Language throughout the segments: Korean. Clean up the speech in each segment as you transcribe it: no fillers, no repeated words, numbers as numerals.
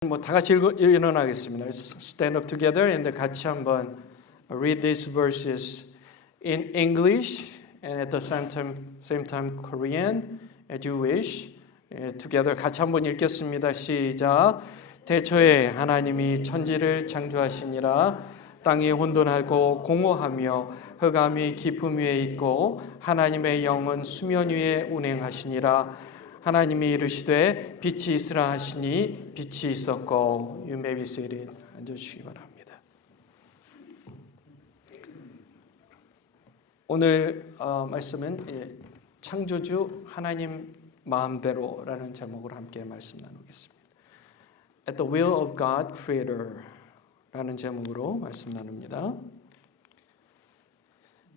다 같이 일어나겠습니다. Let's stand up together and 같이 한번 read these verses in English and at the same time Korean as you wish. Together 같이 한번 읽겠습니다. 시작. 태초에 하나님이 천지를 창조하시니라. 땅이 혼돈하고 공허하며 흑암이 깊음 위에 있고 하나님의 영은 수면 위에 운행하시니라. 하나님이 이르시되 빛이 있으라 하시니 빛이 있었고. You may be seated. 앉아주시기 바랍니다. 오늘 말씀은 창조주 하나님 마음대로라는 제목으로 함께 말씀 나누겠습니다. At the will of God, Creator 라는 제목으로 말씀 나눕니다.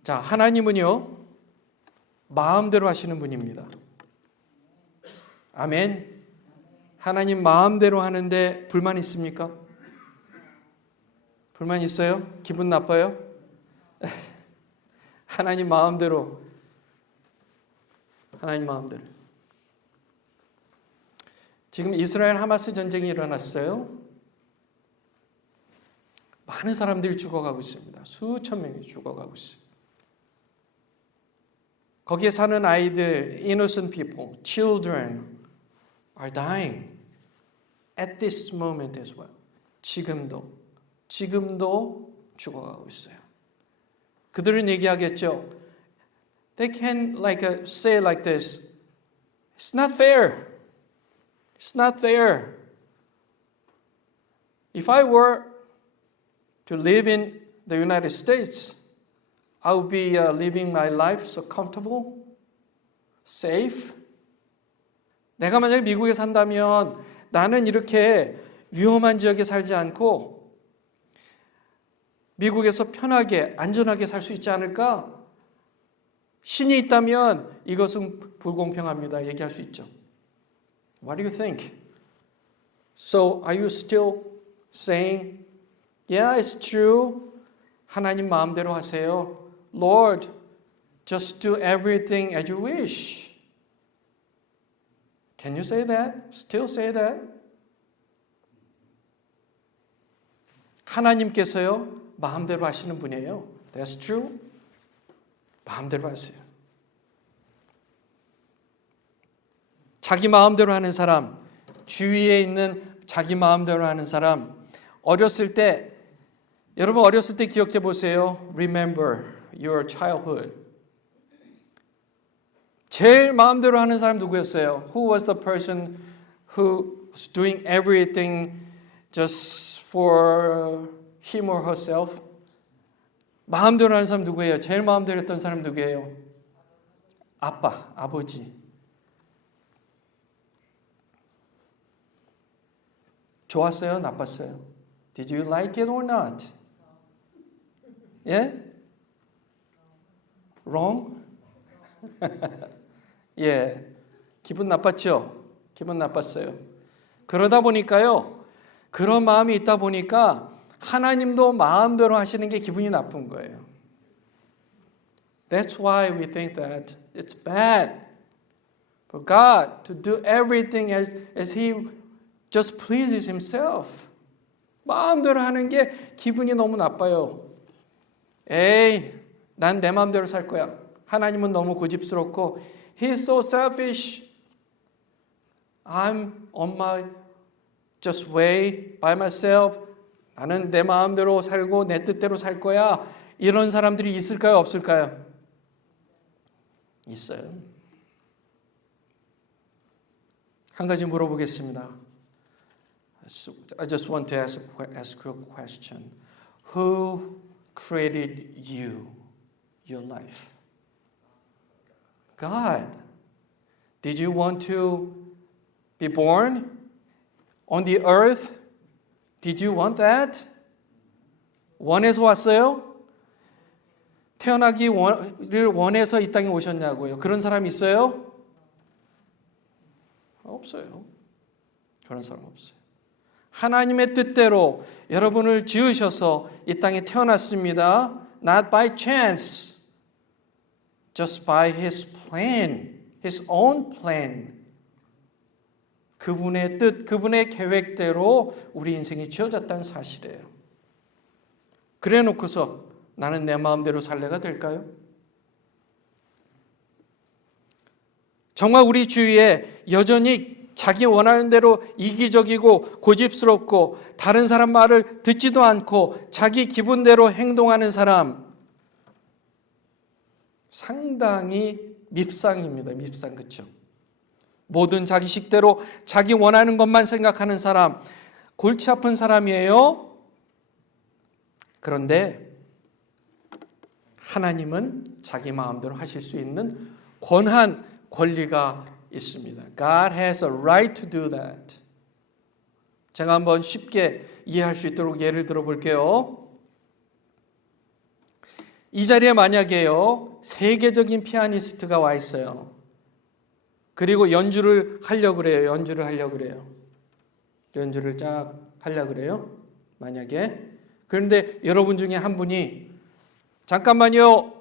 자, 하나님은요 마음대로 하시는 분입니다. 아멘. 하나님 마음대로 하는데 불만 있습니까? 불만 있어요? 기분 나빠요? 하나님 마음대로. 지금 이스라엘 하마스 전쟁이 일어났어요. 많은 사람들이 죽어가고 있습니다. 수천 명이 죽어가고 있어요. 거기에 사는 아이들, innocent people, children are dying at this moment as well. 지금도 죽어가고 있어요. 그들은 얘기하겠죠. They can say like this. It's not fair. It's not fair. If I were to live in the United States, I would be living my life so comfortable, safe. 내가 만약에 미국에 산다면 나는 이렇게 위험한 지역에 살지 않고 미국에서 편하게, 안전하게 살 수 있지 않을까? 신이 있다면 이것은 불공평합니다. 얘기할 수 있죠. What do you think? So are you still saying, yeah, it's true. 하나님 마음대로 하세요. Lord, just do everything as you wish. Can you say that? Still say that? 하나님께서요, 마음대로 하시는 분이에요. That's true. 마음대로 하세요. 자기 마음대로 하는 사람, 주위에 있는 자기 마음대로 하는 사람, 여러분 어렸을 때 기억해 보세요. Remember your childhood. 제일 마음대로 하는 사람 누구였어요? Who was the person who was doing everything just for him or herself? 마음대로 하는 사람 누구예요? 제일 마음대로 했던 사람 누구예요? 아빠, 아버지. 좋았어요? 나빴어요? Did you like it or not? 예? Wrong? 예. 기분 나빴죠? 기분 나빴어요. 그러다 보니까요. 그런 마음이 있다 보니까 하나님도 마음대로 하시는 게 기분이 나쁜 거예요. That's why we think that it's bad for God to do everything as He just pleases Himself. 마음대로 하는 게 기분이 너무 나빠요. 에이, 난 내 마음대로 살 거야. 하나님은 너무 고집스럽고 He's so selfish. I'm on my just way by myself. 나는 내 마음대로 살고 내 뜻대로 살 거야. 이런 사람들이 있을까요? 없을까요? 있어요. 한 가지 물어보겠습니다. I just want to ask you a question. Who created you, your life? God. Did you want to be born on the earth? Did you want that? 원해서 왔어요? 태어나기를 원해서 이 땅에 오셨냐고요? 그런 사람 있어요? 없어요. 그런 사람 없어요. 하나님의 뜻대로 여러분을 지으셔서 이 땅에 태어났습니다. Not by chance. Just by His plan. His own plan. 그분의 뜻, 그분의 계획대로 우리 인생이 지어졌다는 사실이에요. 그래 놓고서 나는 내 마음대로 살래가 될까요? 정말 우리 주위에 여전히 자기 원하는 대로 이기적이고 고집스럽고 다른 사람 말을 듣지도 않고 자기 기분대로 행동하는 사람, 상당히 밉상입니다. 밉상, 그렇죠? 모든 자기 식대로 자기 원하는 것만 생각하는 사람, 골치 아픈 사람이에요. 그런데 하나님은 자기 마음대로 하실 수 있는 권리가 있습니다. God has a right to do that. 제가 한번 쉽게 이해할 수 있도록 예를 들어 볼게요. 이 자리에 만약에요, 세계적인 피아니스트가 와 있어요. 그리고 연주를 하려고 그래요. 연주를 쫙 하려고 그래요. 만약에. 그런데 여러분 중에 한 분이 잠깐만요.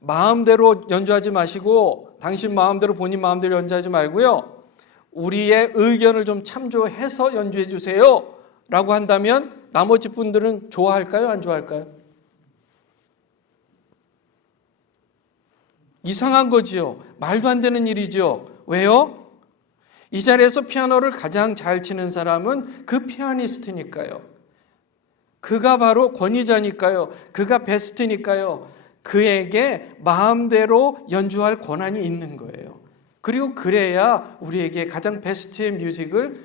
마음대로 연주하지 마시고 당신 마음대로 본인 마음대로 연주하지 말고요. 우리의 의견을 좀 참조해서 연주해 주세요. 라고 한다면 나머지 분들은 좋아할까요? 안 좋아할까요? 이상한 거지요. 말도 안 되는 일이죠. 왜요? 이 자리에서 피아노를 가장 잘 치는 사람은 그 피아니스트니까요. 그가 바로 권위자니까요. 그가 베스트니까요. 그에게 마음대로 연주할 권한이 있는 거예요. 그리고 그래야 우리에게 가장 베스트의 뮤직을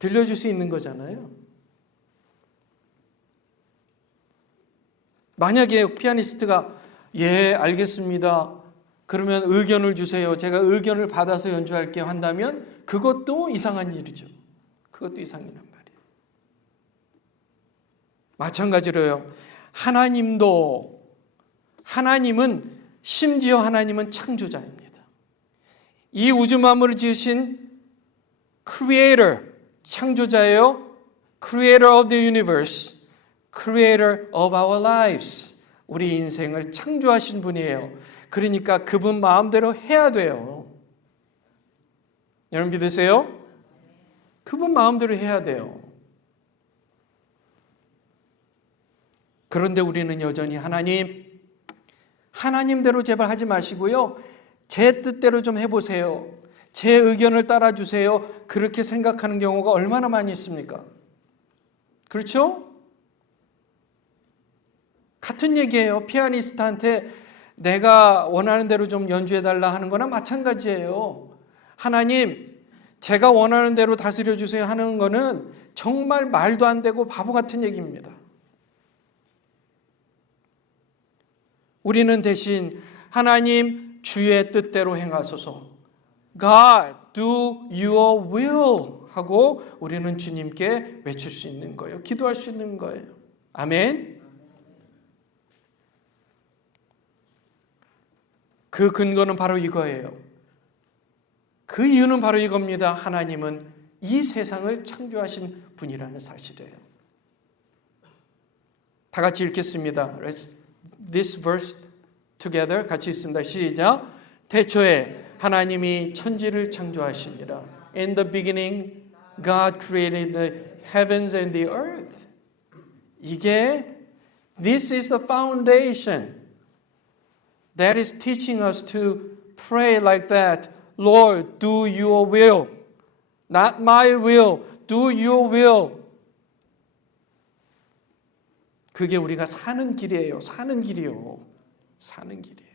들려줄 수 있는 거잖아요. 만약에 피아니스트가 예, 알겠습니다. 그러면 의견을 주세요. 제가 의견을 받아서 연주할게요 한다면 그것도 이상한 일이죠. 그것도 이상이란 말이에요. 마찬가지로요. 심지어 하나님은 창조자입니다. 이 우주 만물을 지으신 Creator, 창조자예요. Creator of the universe, Creator of our lives. 우리 인생을 창조하신 분이에요. 그러니까 그분 마음대로 해야 돼요. 여러분 믿으세요? 그분 마음대로 해야 돼요. 그런데 우리는 여전히 하나님대로 제발 하지 마시고요. 제 뜻대로 좀 해보세요. 제 의견을 따라주세요. 그렇게 생각하는 경우가 얼마나 많이 있습니까? 그렇죠? 같은 얘기예요. 피아니스트한테 내가 원하는 대로 좀 연주해달라 하는 거나 마찬가지예요. 하나님, 제가 원하는 대로 다스려 주세요 하는 거는 정말 말도 안 되고 바보 같은 얘기입니다. 우리는 대신 하나님 주의 뜻대로 행하소서, God, do your will 하고 우리는 주님께 외칠 수 있는 거예요. 기도할 수 있는 거예요. 아멘. 그 근거는 바로 이거예요. 그 이유는 바로 이겁니다. 하나님은 이 세상을 창조하신 분이라는 사실이에요. 다 같이 읽겠습니다. Let's this verse together. 같이 읽습니다. 시작. 태초에 하나님이 천지를 창조하시니라. In the beginning, God created the heavens and the earth. This is the foundation that is teaching us to pray like that. Lord, do your will. Not my will. Do your will. 그게 우리가 사는 길이에요. 사는 길이요. 사는 길이에요.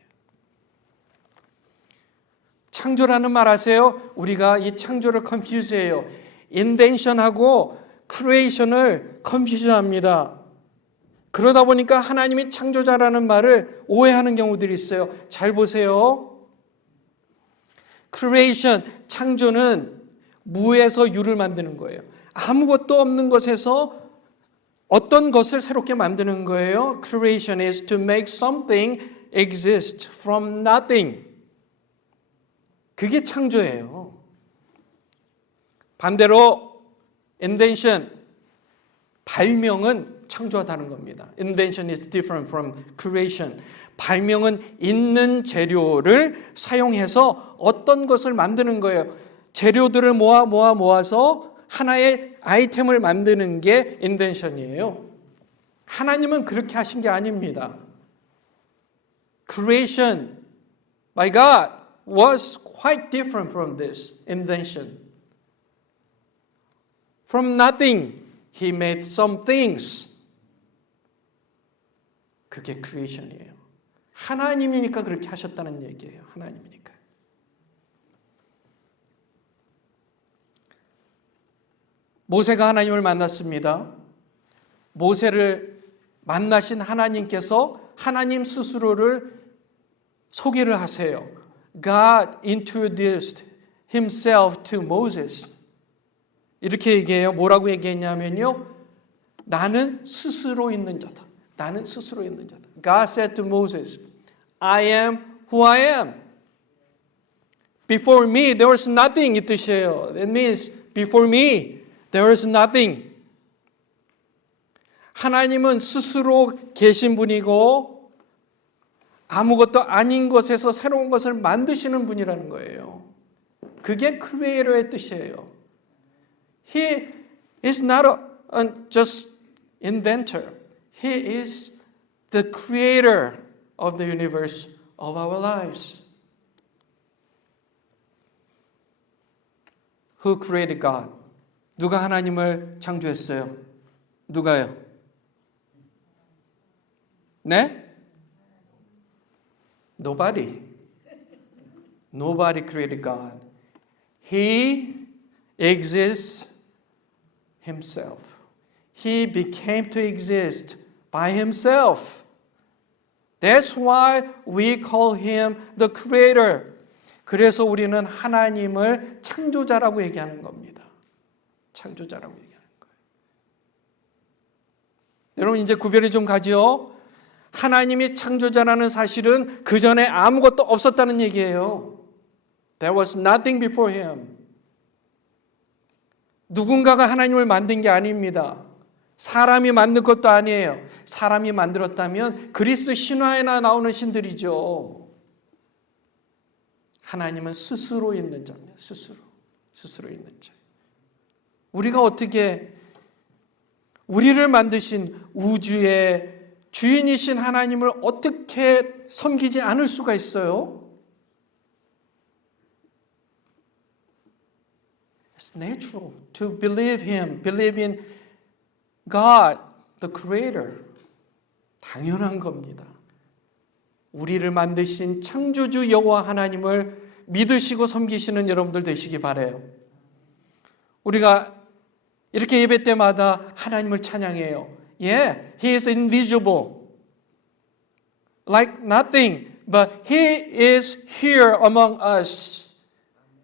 창조라는 말 아세요? 우리가 이 창조를 confuse해요. invention하고 creation을 confuse합니다. 그러다 보니까 하나님이 창조자라는 말을 오해하는 경우들이 있어요. 잘 보세요. creation, 창조는 무에서 유를 만드는 거예요. 아무것도 없는 것에서 어떤 것을 새롭게 만드는 거예요. Creation is to make something exist from nothing. 그게 창조예요. 반대로 invention, 발명은 창조하다는 겁니다. Invention is different from creation. 발명은 있는 재료를 사용해서 어떤 것을 만드는 거예요. 재료들을 모아서 하나의 아이템을 만드는 게 인벤션이에요. 하나님은 그렇게 하신 게 아닙니다. Creation by God was quite different from this invention. From nothing, He made some things. 그게 creation이에요. 하나님이니까 그렇게 하셨다는 얘기예요. 하나님이니까. 모세가 하나님을 만났습니다. 모세를 만나신 하나님께서 하나님 스스로를 소개를 하세요. God introduced himself to Moses. 이렇게 얘기해요. 뭐라고 얘기했냐면요. 나는 스스로 있는 자다. 나는 스스로 있는 자다. God said to Moses, I am who I am. Before me there was nothing 이 뜻이에요. That means before me there was nothing. 하나님은 스스로 계신 분이고 아무것도 아닌 것에서 새로운 것을 만드시는 분이라는 거예요. 그게 크리에이터의 뜻이에요. He is not just inventor. He is the creator of the universe of our lives. Who created God? 누가 하나님을 창조했어요? 누가요? 네? Nobody. Nobody created God. He exists himself. He became to exist by himself. That's why we call him the creator. 그래서 우리는 하나님을 창조자라고 얘기하는 겁니다. 창조자라고 얘기하는 거예요. 여러분 이제 구별이 좀 가죠? 하나님이 창조자라는 사실은 그 전에 아무것도 없었다는 얘기예요. There was nothing before him. 누군가가 하나님을 만든 게 아닙니다. 사람이 만든 것도 아니에요. 사람이 만들었다면 그리스 신화에나 나오는 신들이죠. 하나님은 스스로 있는 자입니다. 스스로 있는 자. 우리가 어떻게 우리를 만드신 우주의 주인이신 하나님을 어떻게 섬기지 않을 수가 있어요? It's natural to believe Him, believe in God, the Creator. 당연한 겁니다. 우리를 만드신 창조주 여호와 하나님을 믿으시고 섬기시는 여러분들 되시기 바라요. 우리가 이렇게 예배 때마다 하나님을 찬양해요. Yeah, He is invisible, like nothing, but He is here among us.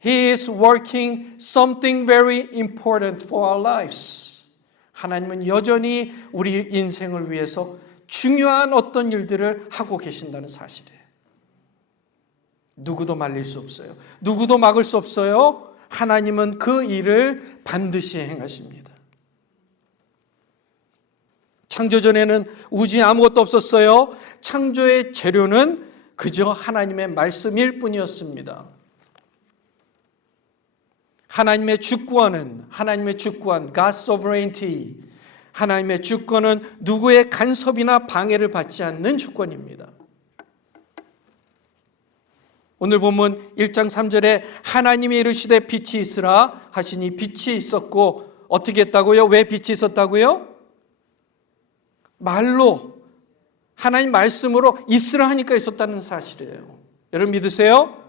He is working something very important for our lives. 하나님은 여전히 우리 인생을 위해서 중요한 어떤 일들을 하고 계신다는 사실이에요. 누구도 말릴 수 없어요. 누구도 막을 수 없어요. 하나님은 그 일을 반드시 행하십니다. 창조전에는 우주에 아무것도 없었어요. 창조의 재료는 그저 하나님의 말씀일 뿐이었습니다. 하나님의 주권은 God's sovereignty, 하나님의 주권은 누구의 간섭이나 방해를 받지 않는 주권입니다. 오늘 본문 1장 3절에 하나님이 이르시되 빛이 있으라 하시니 빛이 있었고 어떻게 했다고요? 왜 빛이 있었다고요? 말로 하나님 말씀으로 있으라 하니까 있었다는 사실이에요. 여러분 믿으세요?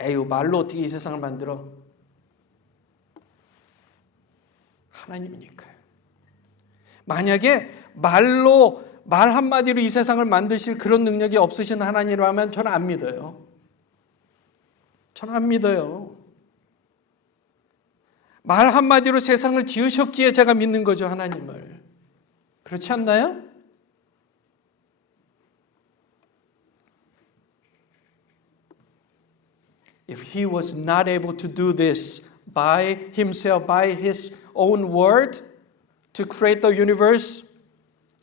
에휴 말로 어떻게 이 세상을 만들어? 하나님이니까요. 만약에 말 한마디로 이 세상을 만드실 그런 능력이 없으신 하나님이라면 저는 안 믿어요. 저는 안 믿어요. 말 한마디로 세상을 지으셨기에 제가 믿는 거죠, 하나님을. 그렇지 않나요? If he was not able to do this by himself, by his own word, to create the universe,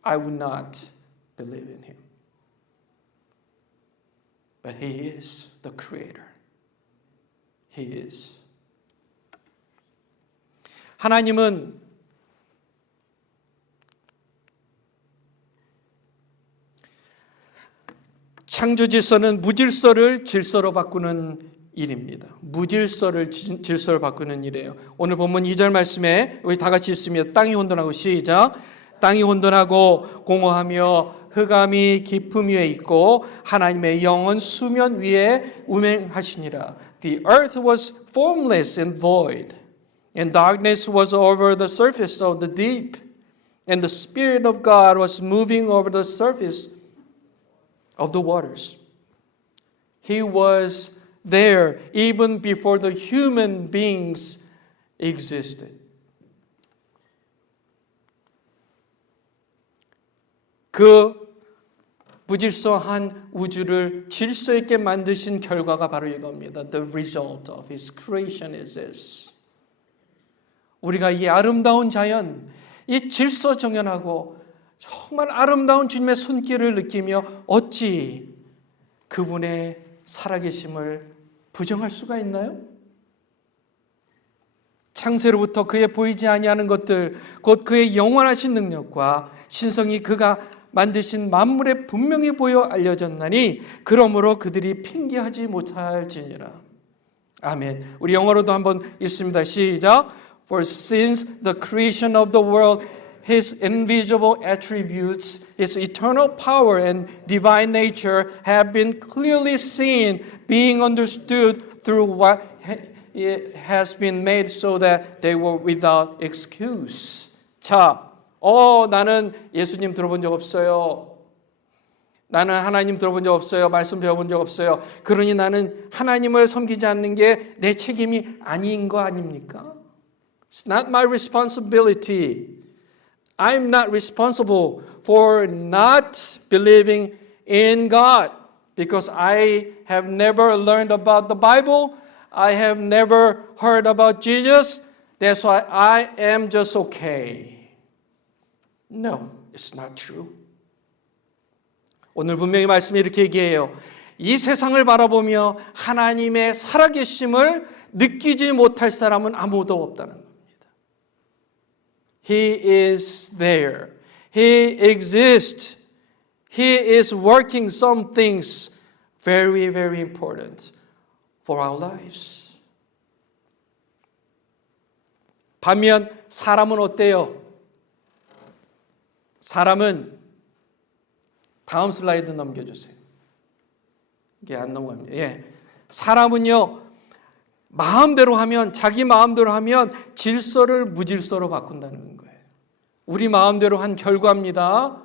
I would not believe in him. But he is the creator. He is. 하나님은 창조 질서는 무질서를 질서로 바꾸는 일입니다. 무질서를 질서로 바꾸는 일이에요. 오늘 본문 2절 말씀에 우리 다 같이 읽습니다. 땅이 혼돈하고 시작. 땅이 혼돈하고 공허하며 흑암이 깊음 위에 있고 하나님의 영은 수면 위에 운행하시니라. The earth was formless and void, and darkness was over the surface of the deep, and the Spirit of God was moving over the surface of the waters. He was there even before the human beings existed. 그 무질서한 우주를 질서 있게 만드신 결과가 바로 이겁니다. The result of His creation is this. 우리가 이 아름다운 자연, 이 질서정연하고 정말 아름다운 주님의 손길을 느끼며 어찌 그분의 살아계심을 부정할 수가 있나요? 창세로부터 그의 보이지 아니하는 것들, 곧 그의 영원하신 능력과 신성이 그가 만드신 만물에 분명히 보여 알려졌나니 그러므로 그들이 핑계하지 못할지니라. 아멘. 우리 영어로도 한번 읽습니다. 시작. For since the creation of the world, His invisible attributes, His eternal power and divine nature have been clearly seen, being understood through what has been made so that they were without excuse. 자, 나는 예수님 들어본 적 없어요. 나는 하나님 들어본 적 없어요. 말씀 배워본 적 없어요. 그러니 나는 하나님을 섬기지 않는 게 내 책임이 아닌 거 아닙니까? It's not my responsibility. I'm not responsible for not believing in God because I have never learned about the Bible. I have never heard about Jesus. That's why I am just okay. No, it's not true. 오늘 분명히 말씀이 이렇게 얘기해요. 이 세상을 바라보며 하나님의 살아계심을 느끼지 못할 사람은 아무도 없다는 겁니다. He is there. He exists. He is working some things very, very important for our lives. 반면 사람은 어때요? 사람은 다음 슬라이드 넘겨주세요. 이게 안 넘어갑니다. 예. 사람은요, 마음대로 하면, 자기 마음대로 하면 질서를 무질서로 바꾼다는 거예요. 우리 마음대로 한 결과입니다.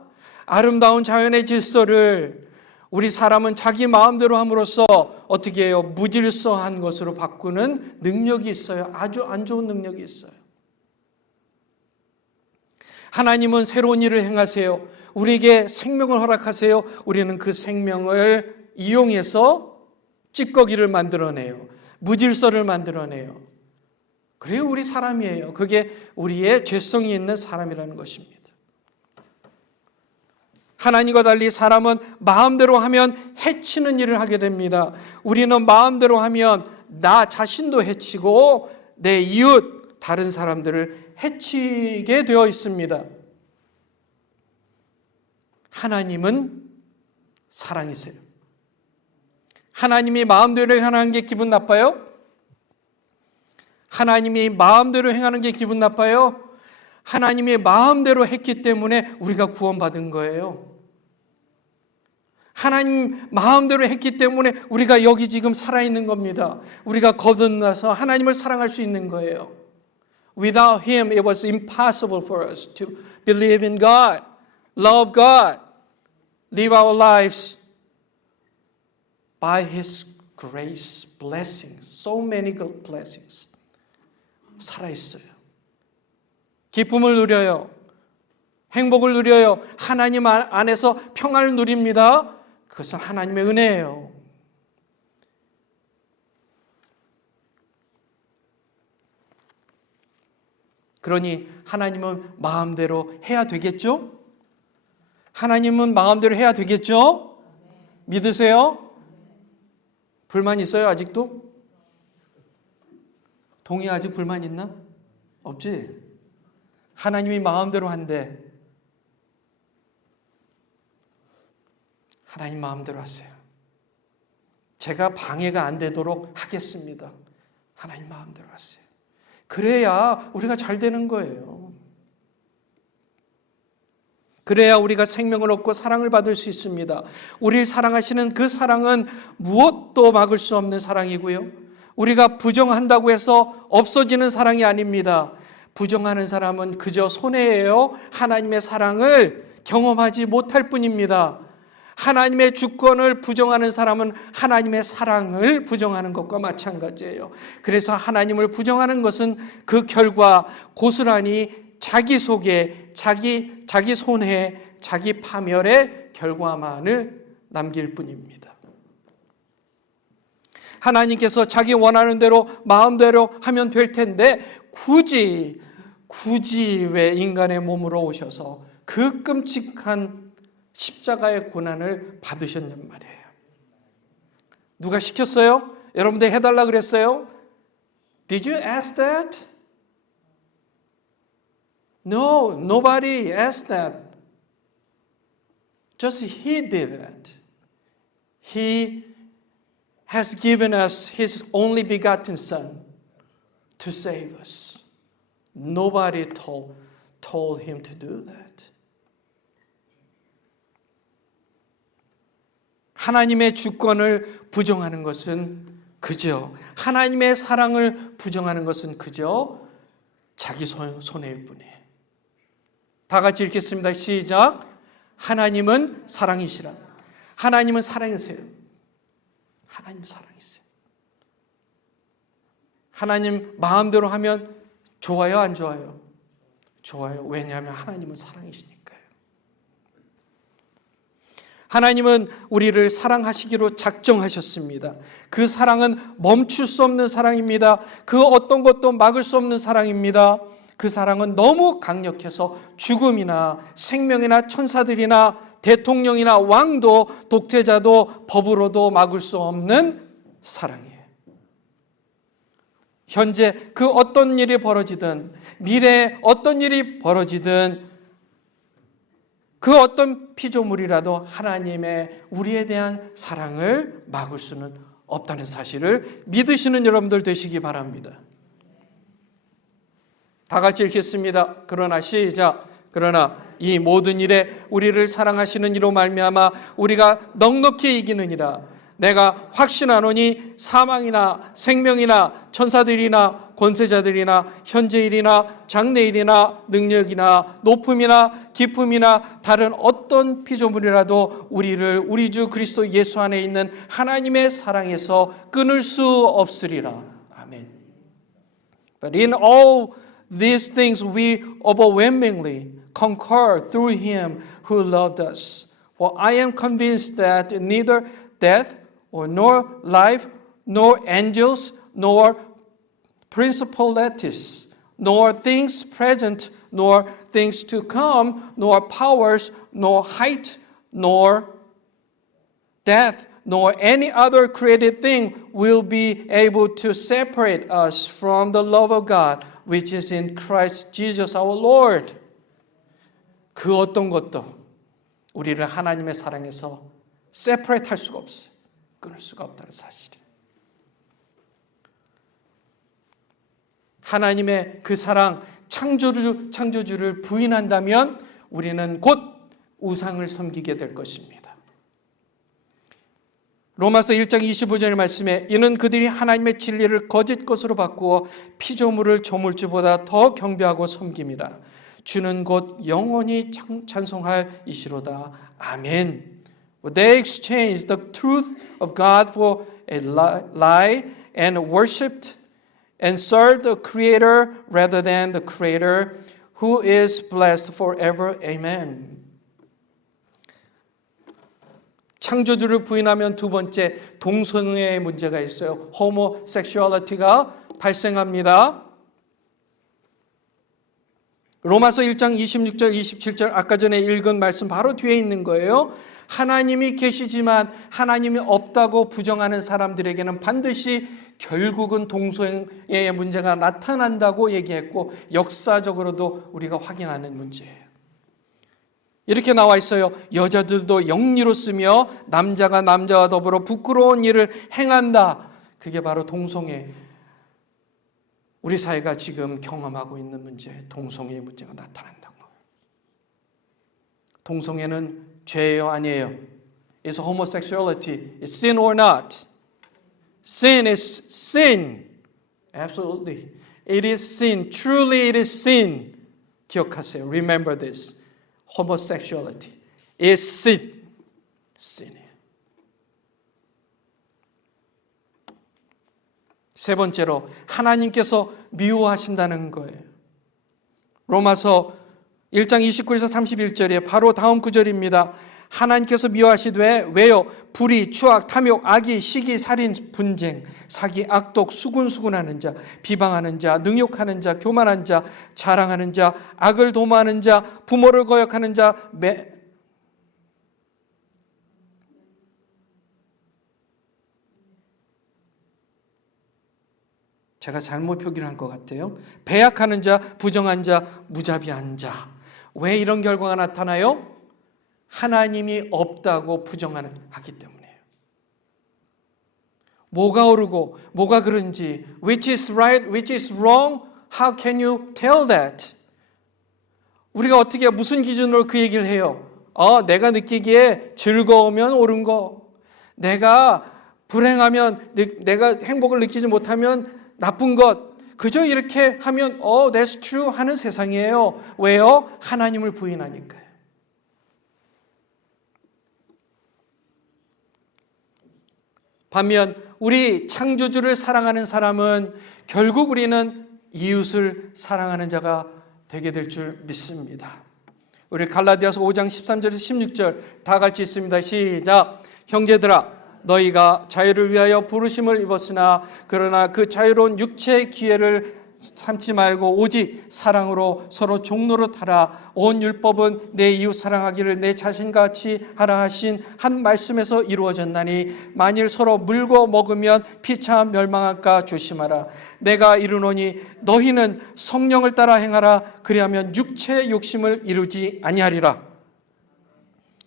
아름다운 자연의 질서를 우리 사람은 자기 마음대로 함으로써 어떻게 해요? 무질서한 것으로 바꾸는 능력이 있어요. 아주 안 좋은 능력이 있어요. 하나님은 새로운 일을 행하세요. 우리에게 생명을 허락하세요. 우리는 그 생명을 이용해서 찌꺼기를 만들어내요. 무질서를 만들어내요. 그래요, 우리 사람이에요. 그게 우리의 죄성이 있는 사람이라는 것입니다. 하나님과 달리 사람은 마음대로 하면 해치는 일을 하게 됩니다. 우리는 마음대로 하면 나 자신도 해치고 내 이웃, 다른 사람들을 해치게 되어 있습니다. 하나님은 사랑이세요. 하나님이 마음대로 행하는 게 기분 나빠요? 하나님이 마음대로 행하는 게 기분 나빠요? 하나님이 마음대로 했기 때문에 우리가 구원받은 거예요. 하나님 마음대로 했기 때문에 우리가 여기 지금 살아있는 겁니다. 우리가 거듭나서 하나님을 사랑할 수 있는 거예요. Without Him, it was impossible for us to believe in God, love God, live our lives by His grace, blessings, so many blessings. 살아있어요. 기쁨을 누려요. 행복을 누려요. 하나님 안에서 평안을 누립니다. 그것은 하나님의 은혜예요. 그러니 하나님은 마음대로 해야 되겠죠? 하나님은 마음대로 해야 되겠죠? 믿으세요? 불만 있어요, 아직도? 동의하지? 불만 있나? 없지? 하나님이 마음대로 한대. 하나님 마음대로 하세요. 제가 방해가 안 되도록 하겠습니다. 하나님 마음대로 하세요. 그래야 우리가 잘 되는 거예요. 그래야 우리가 생명을 얻고 사랑을 받을 수 있습니다. 우리를 사랑하시는 그 사랑은 무엇도 막을 수 없는 사랑이고요. 우리가 부정한다고 해서 없어지는 사랑이 아닙니다. 부정하는 사람은 그저 손해예요. 하나님의 사랑을 경험하지 못할 뿐입니다. 하나님의 주권을 부정하는 사람은 하나님의 사랑을 부정하는 것과 마찬가지예요. 그래서 하나님을 부정하는 것은 그 결과 고스란히 자기 속에 자기 손해, 자기 파멸의 결과만을 남길 뿐입니다. 하나님께서 자기 원하는 대로 마음대로 하면 될 텐데 굳이 왜 인간의 몸으로 오셔서 그 끔찍한 십자가의 고난을 받으셨냔 말이에요. 누가 시켰어요? 여러분들 해달라 그랬어요? Did you ask that? No, nobody asked that. Just He did that. He has given us His only begotten Son to save us. Nobody told Him to do that. 하나님의 주권을 부정하는 것은 그저 하나님의 사랑을 부정하는 것은 그저 자기 손해일 뿐이에요. 다 같이 읽겠습니다. 시작. 하나님은 사랑이시라. 하나님은 사랑이세요. 하나님 사랑이세요. 하나님 마음대로 하면 좋아요, 안 좋아요? 좋아요. 왜냐하면 하나님은 사랑이시니까요. 하나님은 우리를 사랑하시기로 작정하셨습니다. 그 사랑은 멈출 수 없는 사랑입니다. 그 어떤 것도 막을 수 없는 사랑입니다. 그 사랑은 너무 강력해서 죽음이나 생명이나 천사들이나 대통령이나 왕도 독재자도 법으로도 막을 수 없는 사랑이에요. 현재 그 어떤 일이 벌어지든 미래에 어떤 일이 벌어지든 그 어떤 피조물이라도 하나님의 우리에 대한 사랑을 막을 수는 없다는 사실을 믿으시는 여러분들 되시기 바랍니다. 다 같이 읽겠습니다. 그러나 시작. 그러나 이 모든 일에 우리를 사랑하시는 이로 말미암아 우리가 넉넉히 이기느니라. 내가 확신하노니 사망이나 생명이나 천사들이나 권세자들이나 현재일이나 장래일이나 능력이나 높음이나 깊음이나 다른 어떤 피조물이라도 우리를 우리 주 그리스도 예수 안에 있는 하나님의 사랑에서 끊을 수 없으리라. 아멘. But in all these things we overwhelmingly conquer through him who loved us. For I am convinced that neither death or nor life, nor angels, nor principalities, nor things present, nor things to come, nor powers, nor height, nor death, nor any other created thing will be able to separate us from the love of God, which is in Christ Jesus our Lord. 그 어떤 것도 우리를 하나님의 사랑에서 separate 할 수가 없어요. 끊을 수가 없다는 사실이에요. 하나님의 그 사랑, 창조주를 부인한다면 우리는 곧 우상을 섬기게 될 것입니다. 로마서 1장 25절 말씀에 이는 그들이 하나님의 진리를 거짓 것으로 바꾸어 피조물을 조물주보다 더 경배하고 섬김이라. 주는 곧 영원히 찬송할 이시로다. 아멘. They exchanged the truth of God for a lie and worshipped and served the Creator rather than the Creator, who is blessed forever. Amen. 창조주를 부인하면 두 번째 동성애의 문제가 있어요. 호모섹슈얼리티가 발생합니다. 로마서 1장 26절 27절 아까 전에 읽은 말씀 바로 뒤에 있는 거예요. 하나님이 계시지만 하나님이 없다고 부정하는 사람들에게는 반드시 결국은 동성애의 문제가 나타난다고 얘기했고 역사적으로도 우리가 확인하는 문제예요. 이렇게 나와 있어요. 여자들도 영리로쓰며 남자가 남자와 더불어 부끄러운 일을 행한다. 그게 바로 동성애. 우리 사회가 지금 경험하고 있는 문제, 동성애의 문제가 나타난다고. 동성애는 죄예요, 아니에요? Is homosexuality is sin or not? Sin is sin. Absolutely. It is sin. Truly it is sin. 기억하세요. Remember this. Homosexuality is sin. Sin이에요. 세 번째로 하나님께서 미워하신다는 거예요. 로마서 1장 29에서 31절에 바로 다음 구절입니다. 하나님께서 미워하시되 왜요? 불의, 추악, 탐욕, 악의, 시기, 살인, 분쟁, 사기, 악독, 수군수군하는 자, 비방하는 자, 능욕하는 자, 교만한 자, 자랑하는 자, 악을 도모하는 자, 부모를 거역하는 자, 제가 잘못 표기를 한 것 같아요. 배약하는 자, 부정한 자, 무자비한 자. 왜 이런 결과가 나타나요? 하나님이 없다고 부정하기 때문이에요. 뭐가 옳고 뭐가 그런지, which is right, which is wrong, how can you tell that? 우리가 어떻게 무슨 기준으로 그 얘기를 해요? 내가 느끼기에 즐거우면 옳은 거, 내가 불행하면, 내가 행복을 느끼지 못하면 나쁜 것, 그저 이렇게 하면 that's true 하는 세상이에요. 왜요? 하나님을 부인하니까요. 반면 우리 창조주를 사랑하는 사람은 결국 우리는 이웃을 사랑하는 자가 되게 될 줄 믿습니다. 우리 갈라디아서 5장 13절에서 16절 다 같이 있습니다. 시작. 형제들아, 너희가 자유를 위하여 부르심을 입었으나 그러나 그 자유로운 육체의 기회를 삼지 말고 오직 사랑으로 서로 종로로 타라. 온 율법은 내 이웃 사랑하기를 내 자신같이 하라 하신 한 말씀에서 이루어졌나니 만일 서로 물고 먹으면 피차 멸망할까 조심하라. 내가 이르노니 너희는 성령을 따라 행하라. 그리하면 육체의 욕심을 이루지 아니하리라.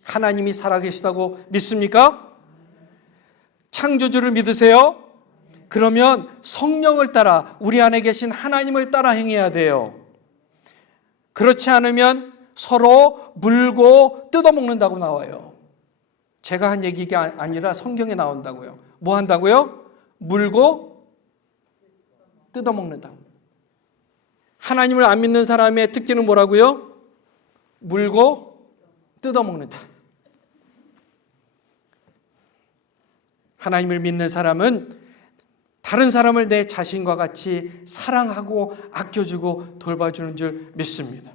하나님이 살아계시다고 믿습니까? 창조주를 믿으세요? 그러면 성령을 따라 우리 안에 계신 하나님을 따라 행해야 돼요. 그렇지 않으면 서로 물고 뜯어먹는다고 나와요. 제가 한 얘기가 아니라 성경에 나온다고요. 뭐 한다고요? 물고 뜯어먹는다. 하나님을 안 믿는 사람의 특징은 뭐라고요? 물고 뜯어먹는다. 하나님을 믿는 사람은 다른 사람을 내 자신과 같이 사랑하고 아껴주고 돌봐주는 줄 믿습니다.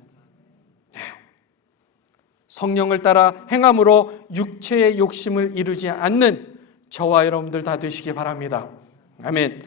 성령을 따라 행함으로 육체의 욕심을 이루지 않는 저와 여러분들 다 되시기 바랍니다. 아멘.